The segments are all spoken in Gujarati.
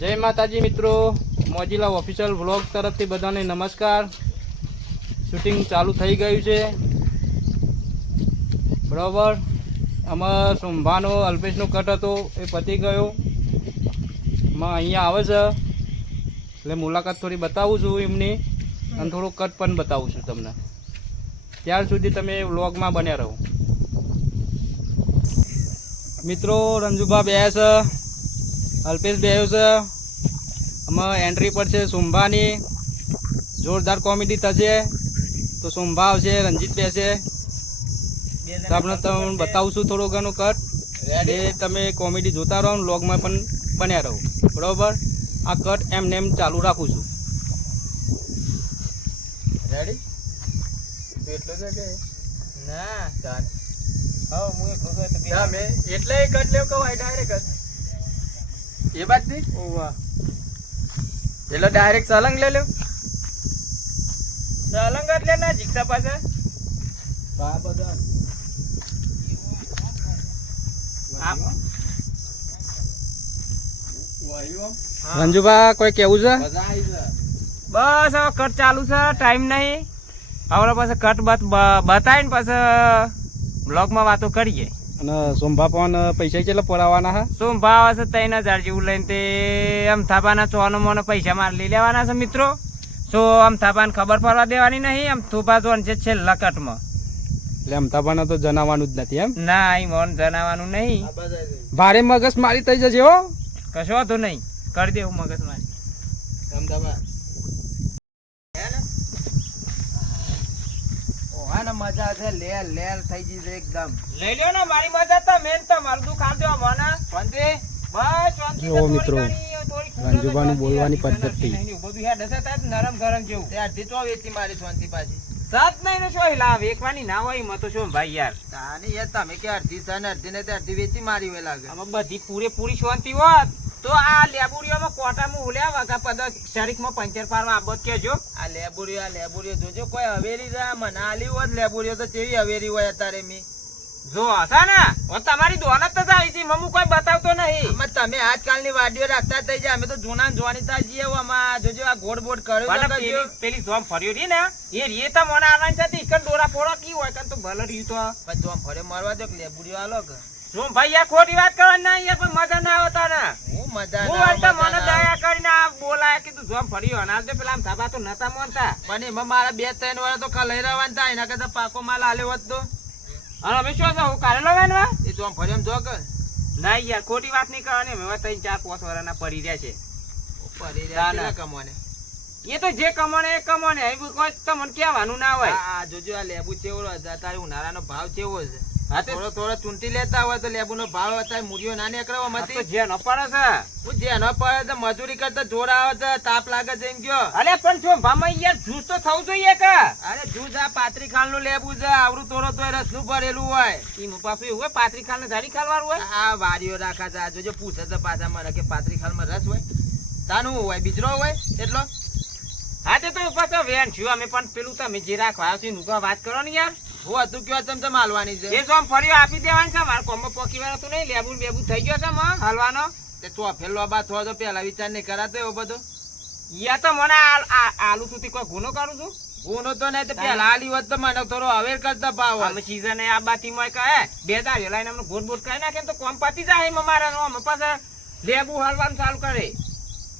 જય માતાજી મિત્રો, મોજીલા ઓફિશિયલ વ્લોગ તરફથી બધાને નમસ્કાર। શૂટિંગ ચાલુ થઈ ગયું છે બરાબર। આમાં સોમભાનો અલ્પેશનો કટ હતો એ પતી ગયો। અહીંયા આવે છે એટલે મુલાકાત થોડી બતાવું છું એમની અને થોડું કટ પણ બતાવું છું તમને। ત્યાર સુધી તમે વ્લોગમાં બન્યા રહો। મિત્રો રંજુભા બેસે છે, અલ્પેશ બેહ્યો છે। આમાં એન્ટ્રી પડશે સોમભાની, જોરદાર કોમેડી થશે। તો સોમભા આવશે, રંજીત બેસે, તો આપણે તમને બતાવું છું થોડું ઘણું કટ એ તમે કોમેડી જોતા રહો, વ્લોગમાં પણ બન્યા રહો બરાબર। આ કટ એમને એમ ચાલુ રાખું છું। રેડી એટલો છે કે ના ચાલ હા હું એક વખત ના મે એટલે કટ લેવ કહું ડાયરેક્ટ એ વાત થી ઓ વાહ એટલે ડાયરેક્ટ સલંગ લે લ્યો સલંગ જ લે ના જીકતા પાસે બા બધા રંજુભા કોઈ કેવું છે? બસ હવે કટ ચાલુ છે, ટાઈમ નહીં હવે પાસે કટ બતાવીને પછી બ્લોગમાં વાતો કરીએ। અને સોમભા પણ પૈસા કેટલા પડાવવાના હા? સોમભા આવે છે 3000 જેવું લઈને તે અમથાબાના ચોનો મોનો પૈસા મારે લઈ લેવાના છે મિત્રો। તો અમથાબાને ખબર પડવા દેવાની નહીં, આમ થોપા જોન છે છેલ્લા કટમાં। એટલે અમથાબાને તો જણાવવાનું જ નથી એમ? ના એ મોન જણાવવાનું નહીં, ભારે મગજ મારી થઈ જશે હો। કશો વાંધો નહીં, કરી દેવું મગજ મારી અમદાવાદ મજા છે લેલ લેલ થઈ ગઈ છે એકદમ। લઈ લ્યો ને મારી મજા તો મેન તો મારું દુખ આલ દેવા મને શાંતિ બસ શાંતિ। જો મિત્રો રંજુભાનું બોલવાની પદ્ધતિ બધું હેડ હશે તાર નરમ ગરમ જેવું તે અડધી તો વેચી મારી શાંતિ પાછી સાત નહીં ને શું લાવ એકવાની ના હોય મતો શું ભાઈ યાર તાની યાર તમે કે અડધી સન અડધી ને તે અડધી વેચી મારી હોય લાગે આમાં બધી પૂરેપૂરી શાંતિ હોત તો આ લેબુરીઓમાં કોટામાં ઉલ્યા વાગા પદ શરીકમાં પંચર પાડવા આબત કેજો। આ લેબુરીઓ જોજો કોઈ હવેરી જા મનાલી હોત લેબુરીઓ તો કેવી હવેરી હોય અત્યારે મી જો હશે ને તમારી દોનત તો આવી છે મમ્મુ કોઈ બતાવતો નહીં। તમે આજકાલની વાડીઓ રાખતા થઈ જાય, અમે તો જૂના જોવાની તા જીએ આમાં જોજો આ ગોડ બોડ કર્યો પેલી જોમ ફર્યો રી ને એ રીએ તો મને આવવાની છે ઈકન દોરા ફોડા કી હોય કન તો ભલે રીયું તો પછી જોમ ફરે મારવા દો લેબુરીઓ આલો કે જોમ ભાઈ યાર ખોટી વાત કરવાની ના યાર પણ મજા ના આવતા ને હું મજા ના આવતા મને દયા કરીને આ બોલાય કીધું જોમ ફર્યો અનાજ દે પેલા આમ થાબા તો નતા મોનતા પણ એમાં મારા 2-3 વાર તો લઈ રહેવાના હતા, એના કરતા પાકો માલ આલ્યો હોત તો અને અમે શું છે હું કાલે લગાડવા એ જોમ ફરી એમ જો કે ના યાર ખોટી વાત નહીં કરવાની, અમે 3-4-5 વર્ષના પડી રહ્યા છે પડી રહ્યા કમાને એ તો જે કમાને એ કમાને એ કોઈ તમને કહેવાનું ના હોય। આ જોજો આ લેબુ ચેવડો અત્યારે ઉનાળાનો ભાવ કેવો છે, હા થોડો થોડો ચૂંટી લેતા હોય તો લેબુનો ભાવ અત્યારે મૂળિયો ના નીકળવા મતી જે ન પડે છે હું જે ન પડે તો મજૂરી કરતા જોર આવે છે તાપ લાગે છે એમ કયો અરે પણ જો ભામાં યાર જ્યુસ તો થવું જોઈએ કે અરે જ્યુસ આ પાત્રી ખાલ નું લેબુ છે આવડું થોડો તો રસ નું ભરેલું હોય ઈ પાછું એવું હોય પાત્રી ખાલ ને ધારી ખાલ વાળું હોય આ વાડીઓ રાખા છે જોજો પૂછે તો પાછા મને કે પાત્રી ખાલ માં રસ હોય તાનું હોય બીજરો હોય એટલો હા તે તો પાછો વેન છું અમે પણ પેલું તમે જે રાખવા છે નુકા વાત કરો ને યાર હું હતું કેવા ચમચમ હાલવાની છે એ તો આમ ફરી આપી દેવાની છે મારા કોમ્બો પોકી વાળા તો નહીં લેબુ બેબુ થઈ ગયો છે માં હાલવાનો તે તો ફેરલો બા થોડો તો પેલા વિચાર નહીં કરાતો એવો બધો યા તો મને આલુ સુધી કોઈ ગુનો કરું છું ગુનો તો નહીં તો પેલા આલી હોત તો મને થોડો અવેર કરતા ભાવ અમે સીઝન આ બાતી માં કહે 2 દાડે લઈને અમને ગોટ બોટ કરી નાખે તો કોમ પતી જાય મારા નો અમે પાછા લેબુ હાલવાનું ચાલુ કરે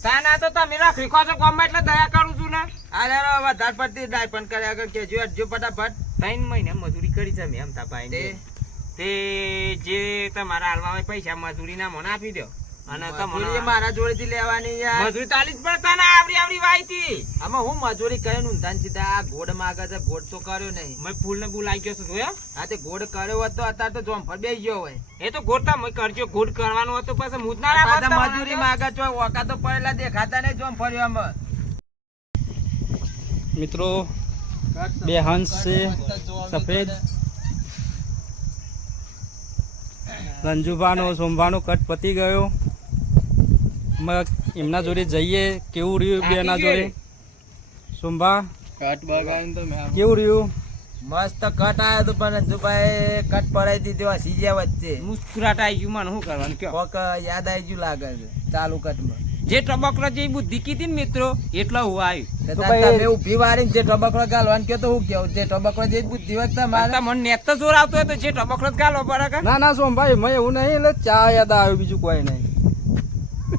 તાના તો તમે રાખી ખોસો કોમ એટલે દયા કરું છું ને અરે વધારે પડતી ડાય પણ કરે આગળ કે જો ફટાફટ 3 મહિને મજૂરી કરી છે મેં અમતા ભાઈ તે જે તમારા હાલવા હોય પૈસા મજૂરી ના મને આપી દો અને તમને મારા જોડેથી લેવાની યાર મજૂરી તાલી જ પડતા ને આવડી વાઈતી આમાં હું મજૂરી કરીને ઊંધાન સીધા આ ગોડ માગે છે ગોડ તો કર્યો નહીં મેં ફૂલ ને બોલાઈ ગયો છું જોયા હા તે ગોડ કર્યો હતો અત્યારે તો જોમ પર બેસી ગયો હોય એ તો ગોડતા મેં કરજો ગોડ કરવાનું હતું પછી મુજ ના રાખો મજૂરી માગે છો ઓકા તો પડેલા દેખાતા નહીં જોમ ફર્યો આમાં મિત્રો બે હંસ છે સફેદ રંજુભાનો સોમભાનો કટ પતી ગયો। એમના જોડે જઈએ કેવું રહ્યું બેના જોડે સોમભા કટ બગાડીને તો મેં કેવું રહ્યું મસ્ત કટ આયો તો પણ રંજુભાઈ કટ પડાઈ દીધો સીજ્યા વચ્ચે મુસ્કુરાટ આવી ગયું મને શું કરવાનું કયો કોક યાદ આવી ગયું લાગે છે ચાલુ કટમાં જે ટબકરો જે બુદ્ધિ કીધી ને મિત્રો એટલો હું આવ્યું તો ભાઈ તમે ઊભી વાળીને જે ટબકડો ગાલવાનું કહો તો હું કેવું જે ટબકડો જે બુદ્ધિ હોય તમારે મને નેત તો જોર આવતો હોય તો જે ટબકરો જ ગાલો બરાબર ના ના સોમભાઈ મેં એવું નહીં એટલે ચા યાદ આવ્યું બીજું કોઈ નહીં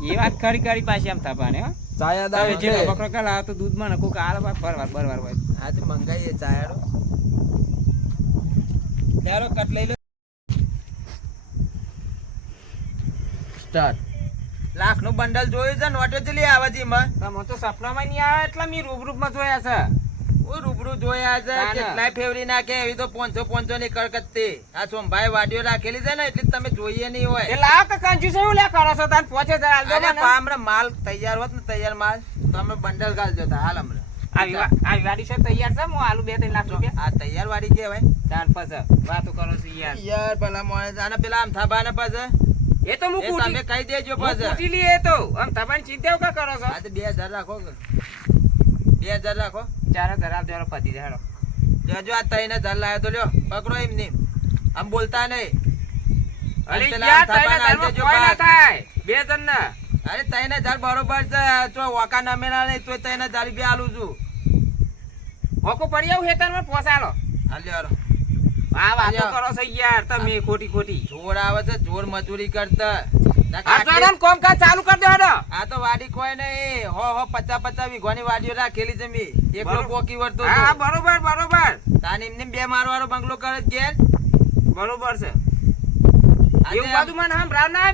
એ વાત ખરી કરી પાછી આમ થાપાને હો ચા યાદ તમે જે આવે ટબકરો ગાલો તો દૂધમાં નખું કાળ બરવાર હોય હા તો મંગાઈએ ચાયડો ચાલો કટ લઈ લો સ્ટાર્ટ લાખ નું બંડલ જોયું છે નોટો ચલી આવે છે એમાં તમે તો સપનામાં નહીં આવે એટલે મેં રૂબરૂમાં જોયા છે ઓ રૂબરૂ જોયા છે ના, ના. કેટલાય ફેવરી નાખે એવી તો 500 ની કડકત્તી આ સોમભાઈ વાડીઓ રાખેલી છે ને એટલે તમે જોઈએ નહીં હોય એટલે આ કે કંજૂસ એવું લે કરો છો તાન 5000 આલ દો અરે મને પામરે માલ તૈયાર હોત ને તૈયાર માલ તો અમે બંડલ ગાલજો તા હાલ હમણાં આવી વાડી છે તૈયાર છે હું આલુ 2-3 લાખ રૂપિયા આ તૈયાર વાડી કેવાય ચાર પછી વાતો કરો છો યાર યાર પેલા મોણે આને પેલા આમ થાબા ને પાછે એ તો હું એ કૂટી તમે કહી દેજો હું પાછે કૂટી લઈએ તો આમ તમારી ચિંતા કા કરો છો આ તો 2000 રાખો કે 2000 રાખો 4000 આપ દેવાનો પતિ જાય હેડો જોજો આ 3000 લાયો તો લ્યો પકડો એમ નહીં આમ બોલતા નહીં અરે પેલા યાર થાપા તારા નાખી દેજો કોઈ ના બાદ. થાય બે જણ ના અરે 3000 બરોબર છે તો વાકા નામેના નહીં તો 3000 રૂપિયા આલું છું ઓકો પડી આવું હેતરમાં પોસાલો હાલ લ્યો હાલો. આ વાતો અહીંયા. કરો છો યાર તમે ખોટી જોર આવે છે જોર મજૂરી કરતા ના આ કાટલી- તો કામકાજ ચાલુ કરી દો હેડો આ તો વાડી કોઈ નહીં હો 50 વીઘાની વાડીઓ રાખેલી છે મી એકલો બરોબર. પોકી વળતો હા બરોબર તાન એમને બે મારવાળો બંગલો કરે છે ઘેર બરોબર છે આજે એવું બધું મને સંભળાવ ના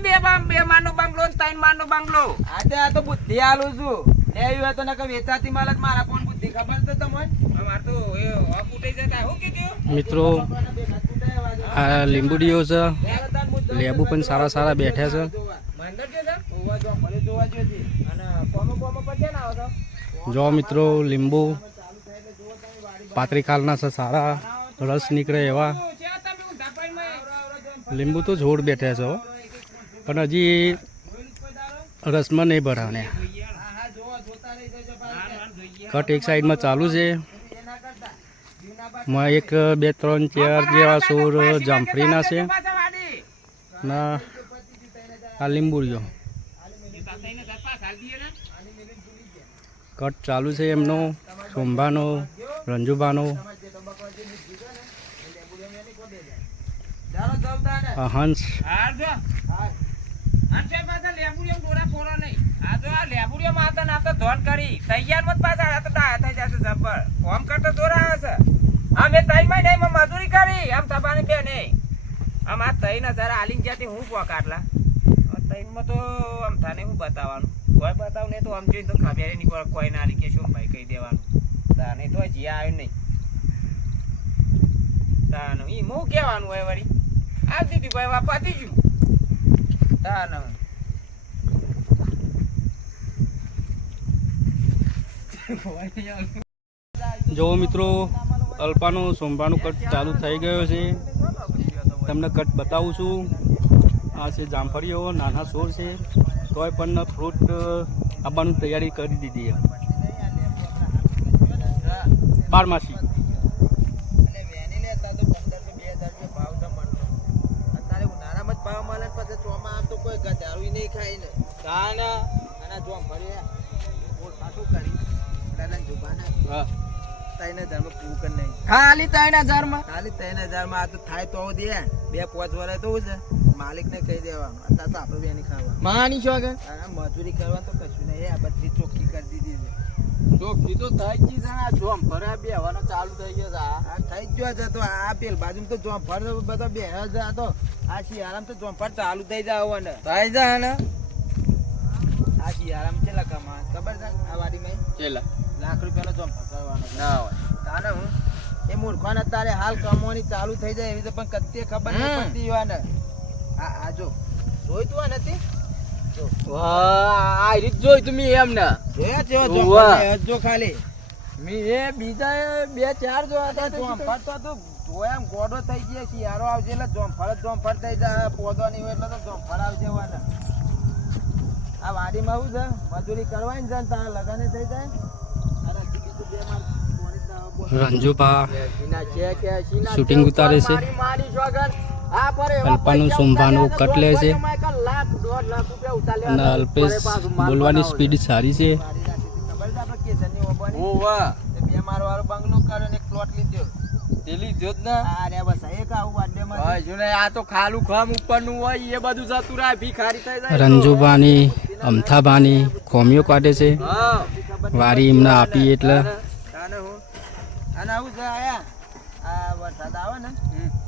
બે માનો બંગલો ને ત્રણ માનો બંગલો આજે આ તો બુદ્ધિ આલું છું એવી હોય તો નકર વેચાતી માલ જ મારા કોણ બુદ્ધિ ખબર છે તમને અમાર તો એ હક ઉઠી જતા હું કીધું મિત્રો આ લીંબુડીઓ છે લેબુ પણ સારા સારા બેઠા છે મંદર છે સર ઓવા જો ભલે જોવા જોઈએ અને કોમો પર છે ને આવો તો જો મિત્રો લીંબુ પાતરી ખાલના છે સારા રસ નીકળે એવા જ્યાં તમે ઊંધા પાણીમાં લીંબુ તો જોડ બેઠા છે હો. પણ હજી રસમાં નહીં ભરાને કટ એક સાઈડમાં ચાલુ છે માં 1 2 3 4 જેવા સોર જામફળીના છે ના આ લીંબુડીઓ કટ ચાલુ છે એમનો સોમભાનો રંજુભાનો ચાલો જવતા ને આ હંસ હાર જો અંશે પાછા લેબુડિયો ડોરા ફોરો નહીં આ જો આ લેબુડિયો માતા નાતા ધોન કરી તૈયાર મત પાછા આ તો ડાયા થઈ જશે જબર ફોર્મ કરતા દોરા આવે છે આ મેં ત્રણ મહિને એમાં મજૂરી કરી આમ તબાને બે નહીં આમ આ 3000 આલીને જ્યાંથી હું પોક આટલા 3 માં તો આમ થાને હું બતાવવાનું કોઈ બતાવ નહીં તો આમ જોઈને તો ખબર નહીં પડે કોઈ ના આલી કે શું ભાઈ કહી દેવાનું તાને તો હજી આવ્યું નહીં તાને ઈ હું કહેવાનું હોય વળી આ દીધી ભાઈ વાપાતી જુ તાને જો મિત્રો અલ્પાનો સોમભાનું કટ ચાલુ થઈ ગયો છે તમને કટ બતાવું છું આ છે જામફળીઓ નાના છોડ છે તોય પણ ફ્રૂટ આપવાની તૈયારી કરી દીધી છે બારમાસી એટલે વેની લેતા તો 15 2000 રૂપિયા ભાવ તો મળતો અત્યારે ઉનાળામાં જ ભાવ મળે ને પછી ચોમા આમ તો કોઈ ગધારું નહીં ખાય ને કાના અને જો ફરી બોલ પાછું કરી લલન જુબાના હા 3000 માં પૂક નહીં ખાલી 3000 માં ખાલી 3000 માં આ તો થાય તો દે 2-5 વર્ષ તો છે માલિક ને કહી દેવાનું અત્યારે તો આપણે બેની ખાવા માની છો કે આ મજૂરી કરવા તો કશું નહીં આ બધી ચોખ્ખી કરી દીધી છે ચોખ્ખી તો થઈ ગઈ છે આ જોમ ભરા બેવાનો ચાલુ થઈ ગયો છે આ થઈ જ ગયો છે તો આ પેલ બાજુ તો જોમફળ બધા બે હજાર તો આ શિયાળામાં તો જોમફળ ચાલુ થઈ જાય ને થઈ જાય ને આ શિયાળામાં કેટલા કમા ખબર છે આ વાડીમાં ચેલા લાખ રૂપિયાનો જોમફળ કરવાનો ના હોય તાને હું એ મૂર્ખાને અત્યારે હાલ કમવાની ચાલુ થઈ જાય એવી તો પણ કત્તી ખબર નહીં પડતી હોય ને આ જો જોઈ તું નથી આ રીત જોઈ તમે એમ ને જોયા છે જોવા. જોમફળ જો ખાલી મી એ બીજા 2-4 જો હતા જોમફળ તો તું જોયા એમ ગોડો થઈ ગયો શિયાળો આવશે એટલે જોમફળ થઈ જાય પોદો નહીં હોય એટલે તો જોમફળ આવશે હોય ને આ વાડીમાં શું છે મજૂરી કરવાની છે ને તારા લગન થઈ જાય અરે હજી બીજું બે માર પોણી જ ના આવે. રંજુભા સીના છે કે સીના શૂટિંગ ઉતારે છે મારી મારી શોગન અલ્પાનું સોમભાનું કટ લે છે અને અલ્પેશ બોલવાની સ્પીડ સારી છે. બે મારો વાળો બંગલો કર્યો ને એક પ્લોટ લીધો પેલી જોત ને અરે બસ એક આવું વાડે માં ભાઈ જો ને આ તો ખાલું ખામ ઉપરનું હોય એ બધું જતું રહે ભિખારી થઈ જાય રંજુબાની અમથાબાની ખોમીઓ કાઢે છે. હા વારી એમને આપી એટલે આને હું આને આવું છે આયા આ વરસાદ આવે ને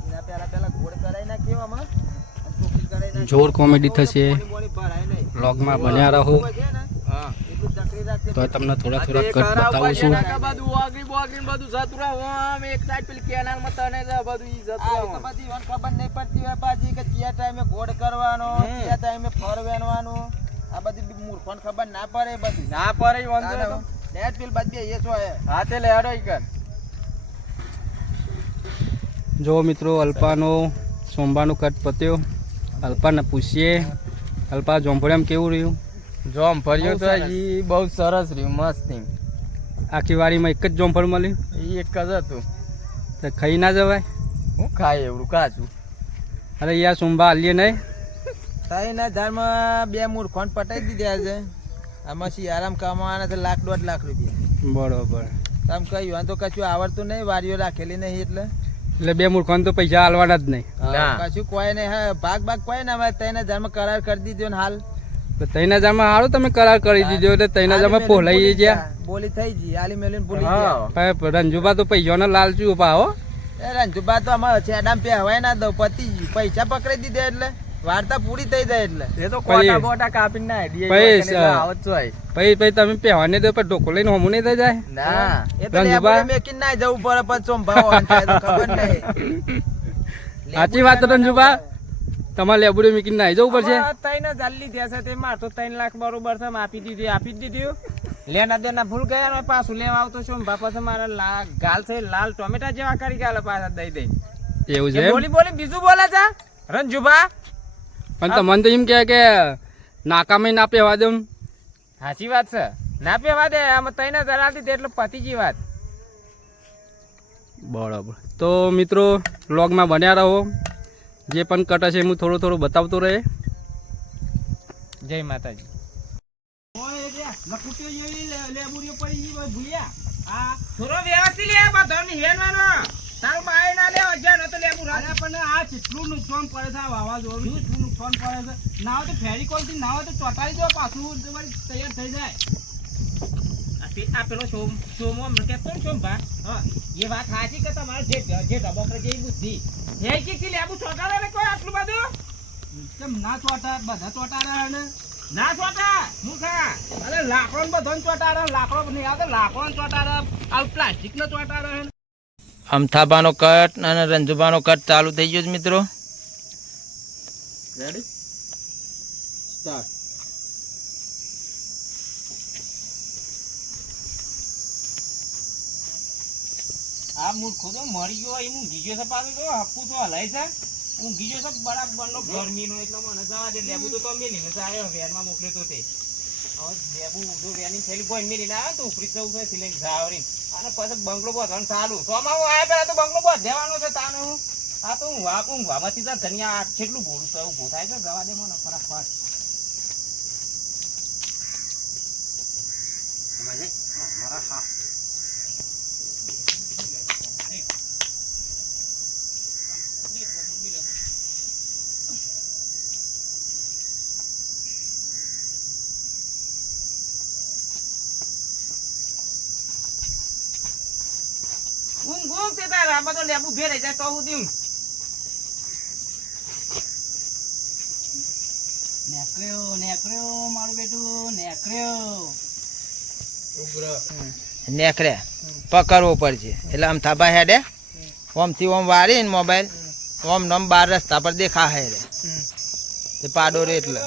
એના પહેલા ઘોડ કરાઈ નાખ્યો આમાં અને ચોકી કરાઈ નાખી જોર કોમેડી થશે. બોલી ભરાય નહીં બ્લોગમાં બન્યા રહો છે ને હા એટલું ચકરી રાખે તો તમને થોડા થોડા કટ બતાવું છું. બધું વાગી બોગી બધું જતું રહે આમ એક સાઈડ પેલી કેનાલ માં તને જ બધું ઈ જતું આ રહે તો બધી ઈવન ખબર નહીં પડતી હોય પાછી કે કયા ટાઈમે ઘોડ કરવાનો કયા ટાઈમે ફર વેણવાનું આ બધી મૂર્ખોન ખબર ના પડે બધી ના પડે વાંધો આને તો હું નેટ બિલ બધી એ છો હે હા તે લેડો ઈ કર જો મિત્રો અલ્પાનો સોમબાનું કટ પત્યો. અલ્પાને પૂછીએ અલ્પા જોંભળ્યામાં કેવું રહ્યું? જોમ ફર્યો બહુ તો સરસ. ઈ બહુ સરસ રહ્યું મસ્ત ઈ. આખી વારીમાં એક જ જોંફળ મળ્યું ઈ એક જ હતું તો ખાઈ ના જવાય? હું ખાય એવડું કાચું અરે યાર સોમબા હાલીએ નહીં. તાઈના ધારમાં બે મૂર્ખોન પટાઈ દીધા છે આમાં આરામ કમાવાના છે 1.5 લાખ રૂપિયા. બરોબર. તમે કહ્યું આ તો કશું આવડતું નહીં વારીઓ રાખેલી નહીં એટલે એટલે બે મૂર્ખોને તો પૈસા હાલવાના જ નહીં. ના. કશું કોઈ નહીં હા ભાગ કોઈ ના અમારે 3000 કરાર કરી દીધો ને હાલ તો 3000 સારું તમે કરાર કરી દીધો એટલે 3000 પોલાઈ ગયા. બોલી થઈ ગઈ આલી મેલીને ભૂલી હા. ગયા. પણ રંજુબા તો પૈસાનો લાલચું ઉભા હો. એ રંજુબા તો અમારે છેડામ પહેવાય ના દઉં પતી ગયું પૈસા પકડી દીધા એટલે વાર્તા પૂરી થઈ જાય એટલે એ તો પછી- કોટા બોટા કાપીને ના હેડીએ પૈસા. આવત ચોય પછી તમે પહેવાને દો પણ ઢોકો લઈને હોમું નહીં થઈ જાય. ના એ તો રંજુબા? લેબોરે મેકીને ના જવું પડે પછી સોમભાવ ઓન થાય તો ખબર નહીં. સાચી વાત રંજુબા, તમારે લેબુડે મીકીને નાઈ જવું પડશે. તઈને જલ્દી થયા છે તે માર તો 3 લાખ બરોબર છે આપી દીધું લેના દેના ભૂલ ગયા ને પાછું લેવા આવતો છું બાપા છે મારા ગાલ છે લાલ ટોમેટા જેવા કરી ગયા પાછા દઈ એવું છે એ એમ? બોલી બોલી બીજું બોલે છે રંજુબા પણ તમને તો એમ કહે કે નાકામાં ના પહેવા દઉં. સાચી વાત છે ના પેવા દે આમાં તઈને જરાતી દે એટલે પતીજી વાત બરાબર. તો મિત્રો વ્લોગમાં બન્યા રહો. જે પણ કટ હશે હું થોડું થોડું બતાવતો રહે. જય માતાજી થોડો વ્યવસ્થિત લે બધો ની હેનવાનો તારું બાય ના લે અજ્જા ન તો લેબુ અરે પણ આ કેટલું નુકસાન પડે છે આ વાવાઝોડું, કેટલું નુકસાન પડે છે. ના હોય તો ફેરિકોલ થી ના હોય તો ચોટાડી દો પાછું તમારી તૈયાર થઈ જાય. આ પેલો સોમો કેતો ને સોમભા હા એ વાત સાચી કે તમારે જે ડબોકરે જેવી બુદ્ધિ હે કે લેબુ ચોટાડે ને કોઈ આટલું બધું કેમ ના ચોટા? બધા ચોટાડે ને. ના ચોટા મુખા અરે લાકડો ને બધો ચોટાડે, લાકડો નહીં આવતો લાકડો ને ચોટાડે, આ પ્લાસ્ટિક ને ચોટાડે. અમથાબાનો કટ અને રંજુબાનો કટ ચાલુ થઈ ગયો છે મિત્રો. Ready start. આ મૂર્ખો તો મરી ગયો એમ ઊંઘી ગયો છે પાછું તો હપ્પુ તો હલાય છે ઊંઘી ગયો છે બરાબર નો ગરમીનો એટલે મને જવા દે લેબુ તો મેલીને આવ્યો વેનમાં મોકલ્યો તો તે હવે લેબુ ઉધો વેની થેલી કોઈ મેલીને આવ્યો તો ઉપરી જવું છે સિલેક્ટ જાવરી અને પછી બંગલો બાંધવાનું ચાલુ સોમાં આવ્યા પેલા તો બંગલો બાંધવાનો છે તાને હું આ તો હું વામાંથી જા ધનિયા કેટલું ભૂરું છે ઉભો થાય છે જવા દે મને ફટાફટ મારા હા ઊંઘ તે તારા આ બધો લેબુ ભેરાઈ જાય તો સુધી નેકળ્યો નેકળ્યો મારું બેટું નેકળ્યો. નેકરે પકડવો પડશે એટલે આમ થાબા હેડે ઓમથી ઓમ વારીને મોબાઈલ ઓમ નમ બાર રસ્તા પર દેખા હે રે તે પાડો રે એટલે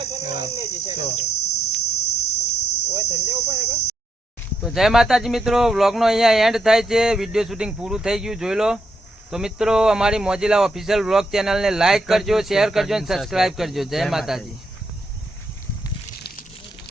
તો જય માતાજી મિત્રો, વ્લોગનો અહીંયા એન્ડ થાય છે. વિડીયો શૂટિંગ પૂરું થઈ ગયું જોઈ લો. તો મિત્રો અમારી મોજીલા ઓફિશિયલ વ્લોગ ચેનલને લાઈક કરજો, શેર કરજો અને સબસ્ક્રાઇબ કરજો. જય માતાજી.